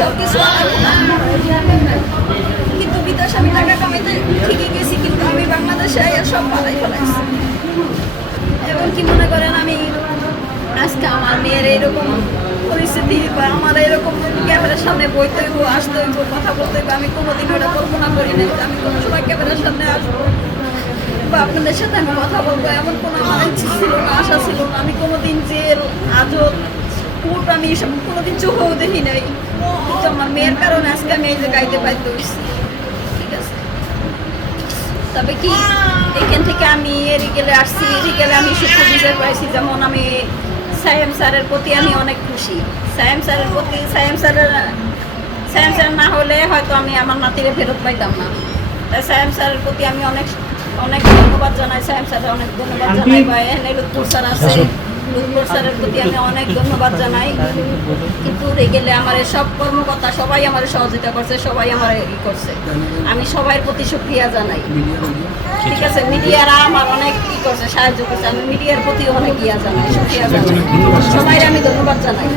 সব কিছু কিন্তু বিদেশে আমি টাকা কামাইতে ঠিকই গেছি, কিন্তু আমি বাংলাদেশে সব পালাই ফেলাইছি। এবং কি মনে করেন, আমি আজকে আমার মেয়ের এরকম পরিস্থিতি বা আমার এরকম ক্যামেরার সামনে বইতে হইব, আসতে হইব, কথা বলতে হইব, আমি কোনোদিন ওটা কল্পনা করি নাই যে আমি কোনো সময় ক্যামেরার সামনে আসবো বা আপনাদের সাথে আমি কথা বলবো, এমন কোনো আমার ইচ্ছে ছিল না, আশা ছিল না। আমি কোনোদিন জেল, আজব, কোর্ট আমি এসব কোনোদিন চোখেও দেখি নাই, কিন্তু আমার মেয়ের কারণে আজকে আমি এই যে গাইতে পাইতে হয়েছি। ঠিক আছে, তবে কি এখান থেকে আমি এরিগেলে আসছি, এরিগেলে আমি সুখী বিচার পাইছি। যেমন আমি সায়েম স্যারের প্রতি আমি অনেক খুশি। সায়েম স্যারের প্রতি, সায়েম স্যার না হলে হয়তো আমি আমার নাতিরে ফেরত পাইতাম না। তাই সায়েম স্যারের প্রতি আমি অনেক অনেক ধন্যবাদ জানাই। সায়েম স্যারের অনেক ধন্যবাদ জানাই, বা এখানে লুৎফর স্যার আছে, লুৎফর স্যারের প্রতি আমি অনেক ধন্যবাদ জানাই। কিন্তু গেলে আমার সব কর্মকর্তা সবাই আমার সহযোগিতা করছে, সবাই আমার ই করছে, আমি সবার প্রতি সুক্রিয়া জানাই। ঠিক আছে, মিডিয়ারা আমার অনেক ই করছে, সাহায্য করছে, আমি মিডিয়ার প্রতি অনেক ইয়া জানাই, সুক্রিয়া জানাই, সবাই আমি ধন্যবাদ জানাই।